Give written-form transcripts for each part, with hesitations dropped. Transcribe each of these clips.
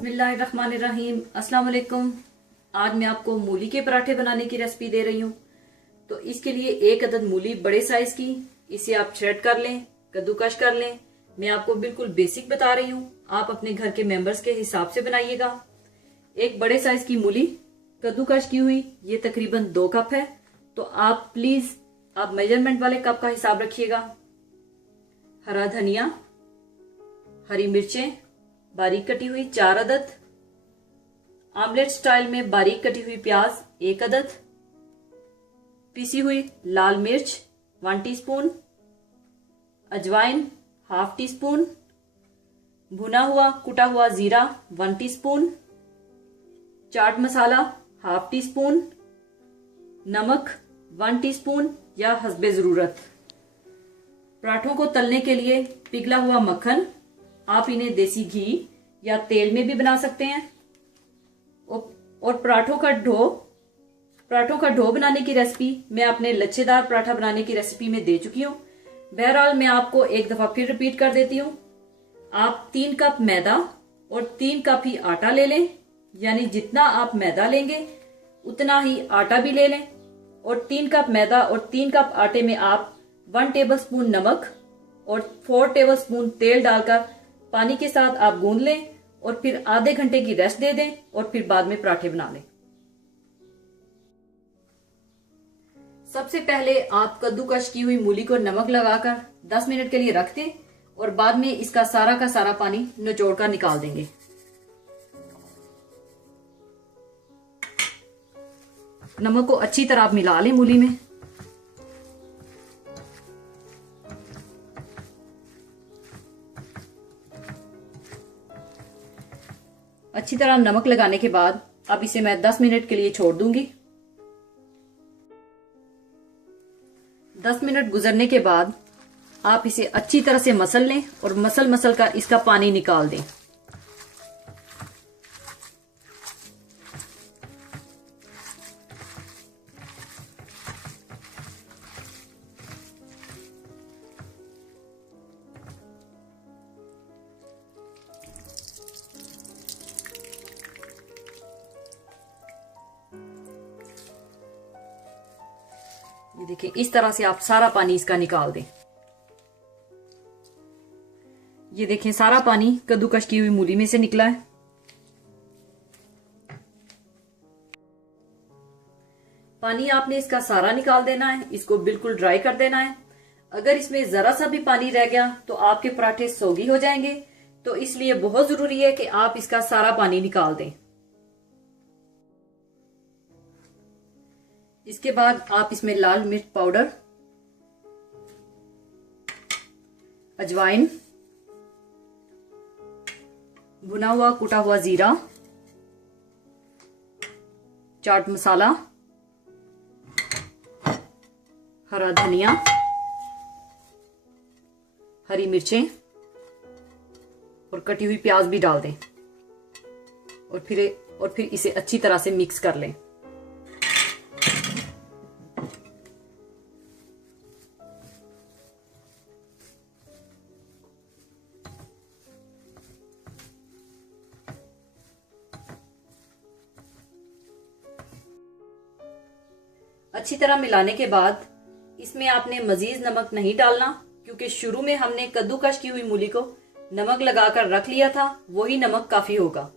बिस्मिल्लाहिर्रहमानिर्रहीम। अस्सलाम वालेकुम। आज मैं आपको मूली के पराठे बनाने की रेसिपी दे रही हूँ। तो इसके लिए एक अदद मूली बड़े साइज की, इसे आप श्रेड कर लें, कद्दूकश कर लें। मैं आपको बिल्कुल बेसिक बता रही हूँ, आप अपने घर के मेंबर्स के हिसाब से बनाइएगा। एक बड़े साइज की मूली कद्दूकश की हुई, ये तकरीबन 2 कप है। तो आप प्लीज मेजरमेंट वाले कप का हिसाब रखिएगा। हरा धनिया, हरी मिर्चें बारीक कटी हुई 4 अदद, आमलेट स्टाइल में बारीक कटी हुई प्याज 1 अदद, पिसी हुई लाल मिर्च 1 टीस्पून, अजवाइन 1/2 टीस्पून, भुना हुआ कुटा हुआ जीरा 1 टीस्पून, चाट मसाला 1/2 टीस्पून, नमक 1 टीस्पून या हस्बे जरूरत। पराठों को तलने के लिए पिघला हुआ मक्खन, आप इन्हें देसी घी या तेल में भी बना सकते हैं। और पराठों का डो बनाने की रेसिपी मैं अपने लच्छेदार पराठा बनाने की रेसिपी में दे चुकी हूँ। बहरहाल मैं आपको एक दफा फिर रिपीट कर देती हूँ। आप 3 कप मैदा और 3 कप ही आटा ले लें, यानी जितना आप मैदा लेंगे उतना ही आटा भी ले लें। और 3 कप मैदा और 3 कप आटे में आप 1 टेबलस्पून नमक और 4 टेबलस्पून तेल डालकर पानी के साथ आप गूंद लें और फिर आधे घंटे की रेस्ट दे दें और फिर बाद में पराठे बना लें। सबसे पहले आप कद्दूकश की हुई मूली को नमक लगाकर 10 मिनट के लिए रख दें और बाद में इसका सारा का सारा पानी निचोड़ कर निकाल देंगे। नमक को अच्छी तरह आप मिला लें मूली में। अच्छी तरह नमक लगाने के बाद अब इसे मैं 10 मिनट के लिए छोड़ दूंगी। 10 मिनट गुजरने के बाद आप इसे अच्छी तरह से मसल लें और मसल कर इसका पानी निकाल दें। ये देखिए, इस तरह से आप सारा पानी इसका निकाल दें। ये देखें, सारा पानी कद्दूकश की हुई मूली में से निकला है। पानी आपने इसका सारा निकाल देना है, इसको बिल्कुल ड्राई कर देना है। अगर इसमें जरा सा भी पानी रह गया तो आपके पराठे सोगी हो जाएंगे। तो इसलिए बहुत जरूरी है कि आप इसका सारा पानी निकाल दें। इसके बाद आप इसमें लाल मिर्च पाउडर, अजवाइन, भुना हुआ कुटा हुआ जीरा, चाट मसाला, हरा धनिया, हरी मिर्चें और कटी हुई प्याज भी डाल दें और फिर इसे अच्छी तरह से मिक्स कर लें। अच्छी तरह मिलाने के बाद इसमें आपने मजीद नमक नहीं डालना, क्योंकि शुरू में हमने कद्दूकश की हुई मूली को नमक लगाकर रख लिया था, वही नमक काफी होगा।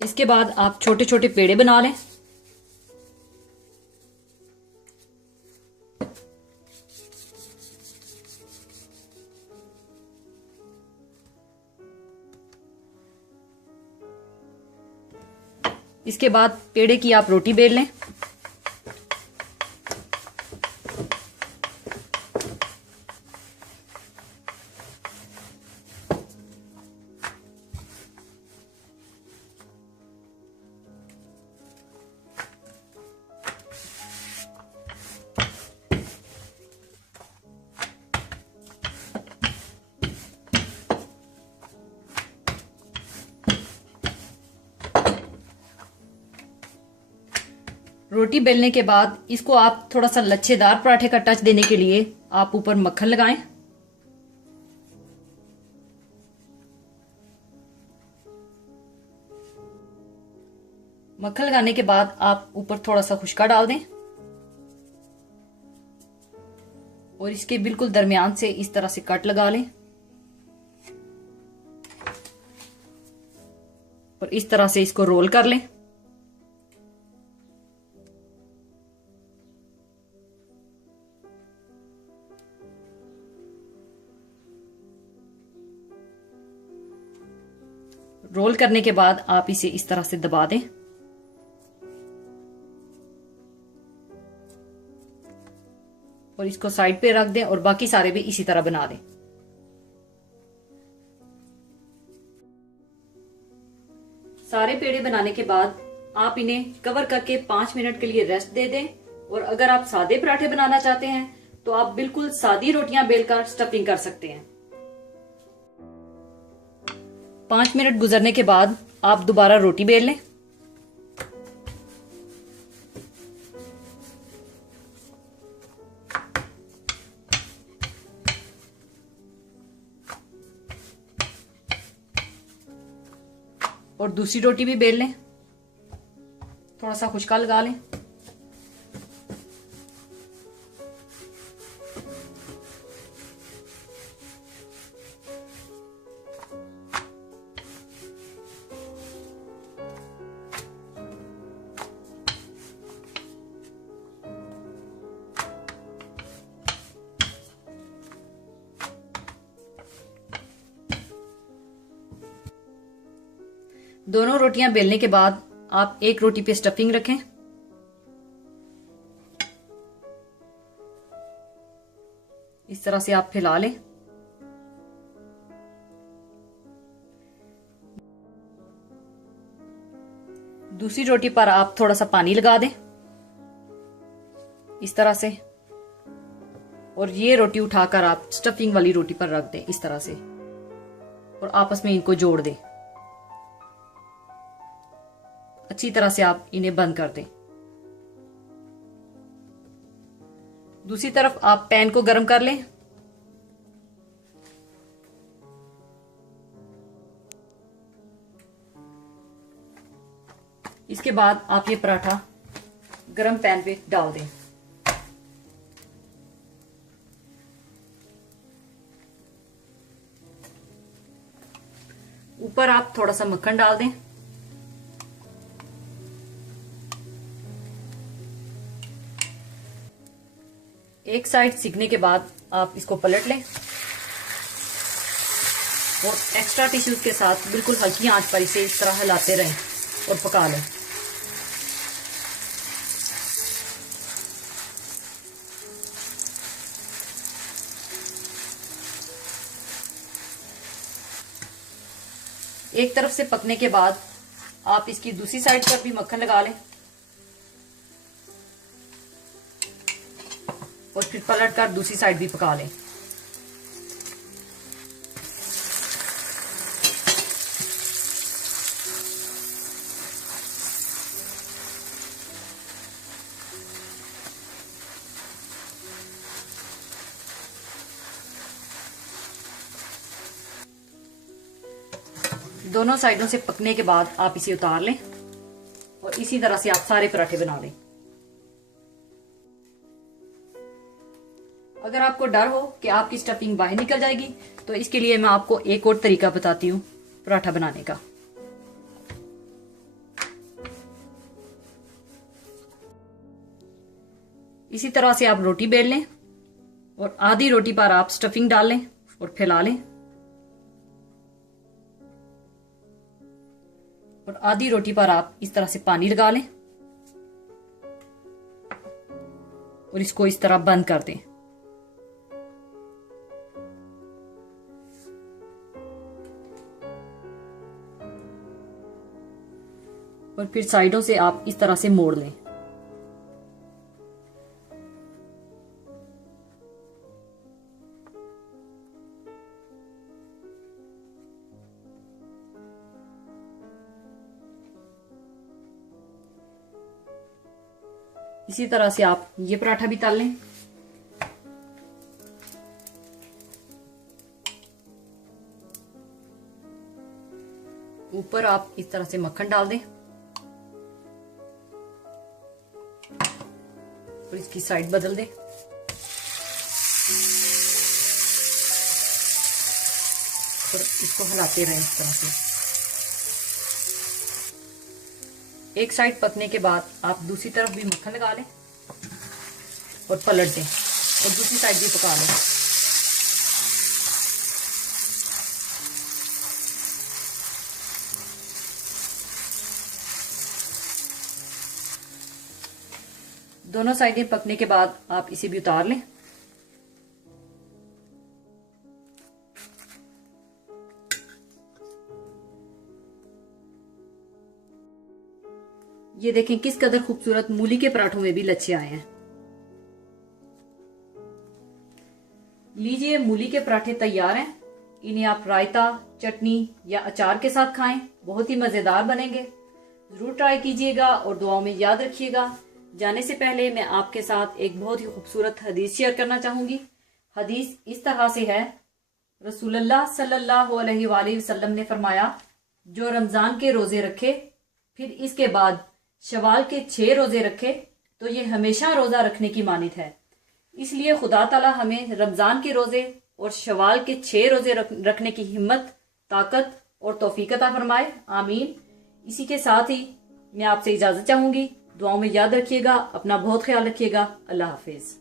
इसके बाद आप छोटे छोटे पेड़े बना लें। इसके बाद पेड़े की आप रोटी बेल लें। रोटी बेलने के बाद इसको आप थोड़ा सा लच्छेदार पराठे का टच देने के लिए आप ऊपर मक्खन लगाएं। मक्खन लगाने के बाद आप ऊपर थोड़ा सा खुशका डाल दें और इसके बिल्कुल दरमियान से इस तरह से कट लगा लें और इस तरह से इसको रोल कर लें। रोल करने के बाद आप इसे इस तरह से दबा दें और इसको साइड पे रख दें और बाकी सारे भी इसी तरह बना दें। सारे पेड़े बनाने के बाद आप इन्हें कवर करके 5 मिनट के लिए रेस्ट दे दें। और अगर आप सादे पराठे बनाना चाहते हैं तो आप बिल्कुल सादी रोटियां बेलकर स्टफिंग कर सकते हैं। 5 मिनट गुजरने के बाद आप दोबारा रोटी बेल लें और दूसरी रोटी भी बेल लें। थोड़ा सा खुशका लगा लें। दोनों रोटियां बेलने के बाद आप एक रोटी पे स्टफिंग रखें। इस तरह से आप फैला लें। दूसरी रोटी पर आप थोड़ा सा पानी लगा दें इस तरह से और ये रोटी उठाकर आप स्टफिंग वाली रोटी पर रख दें इस तरह से और आपस में इनको जोड़ दें। अच्छी तरह से आप इन्हें बंद कर दें। दूसरी तरफ आप पैन को गर्म कर लें। इसके बाद आप ये पराठा गरम पैन पे डाल दें। ऊपर आप थोड़ा सा मक्खन डाल दें। एक साइड सिकने के बाद आप इसको पलट लें और एक्स्ट्रा टिश्यूज के साथ बिल्कुल हल्की आंच पर इसे इस तरह हिलाते रहें और पका लें। एक तरफ से पकने के बाद आप इसकी दूसरी साइड पर भी मक्खन लगा लें और फिर पलट कर दूसरी साइड भी पका लें। दोनों साइडों से पकने के बाद आप इसे उतार लें और इसी तरह से आप सारे पराठे बना लें। अगर आपको डर हो कि आपकी स्टफिंग बाहर निकल जाएगी तो इसके लिए मैं आपको एक और तरीका बताती हूँ पराठा बनाने का। इसी तरह से आप रोटी बेल लें और आधी रोटी पर आप स्टफिंग डाल लें और फैला लें और आधी रोटी पर आप इस तरह से पानी लगा लें और इसको इस तरह बंद कर दें। और फिर साइडों से आप इस तरह से मोड़ लें। इसी तरह से आप ये पराठा भी तल लें। ऊपर आप इस तरह से मक्खन डाल दें और इसकी साइड बदल दें। और इसको हिलाते रहें इस तरह से। एक साइड पकने के बाद आप दूसरी तरफ भी मक्खन लगा लें और पलट दें और दूसरी साइड भी पका लें। दोनों साइडें पकने के बाद आप इसे भी उतार लें। ये देखें किस कदर खूबसूरत मूली के पराठों में भी लच्छे आए हैं। लीजिए, मूली के पराठे तैयार हैं। इन्हें आप रायता, चटनी या अचार के साथ खाएं, बहुत ही मजेदार बनेंगे। जरूर ट्राई कीजिएगा और दुआओं में याद रखिएगा। जाने से पहले मैं आपके साथ एक बहुत ही खूबसूरत हदीस शेयर करना चाहूंगी। हदीस इस तरह से है, रसूलुल्लाह सल्लल्लाहु अलैहि वसल्लम ने फरमाया, जो रमजान के रोजे रखे फिर इसके बाद शवाल के 6 रोजे रखे तो ये हमेशा रोजा रखने की मानित है। इसलिए खुदा ताला हमें रमजान के रोजे और शवाल के 6 रोजे रखने की हिम्मत, ताकत और तौफीक अता फरमाए। आमीन। इसी के साथ ही मैं आपसे इजाजत चाहूंगी। दुआओं में याद रखिएगा, अपना बहुत ख्याल रखिएगा। अल्लाह हाफिज।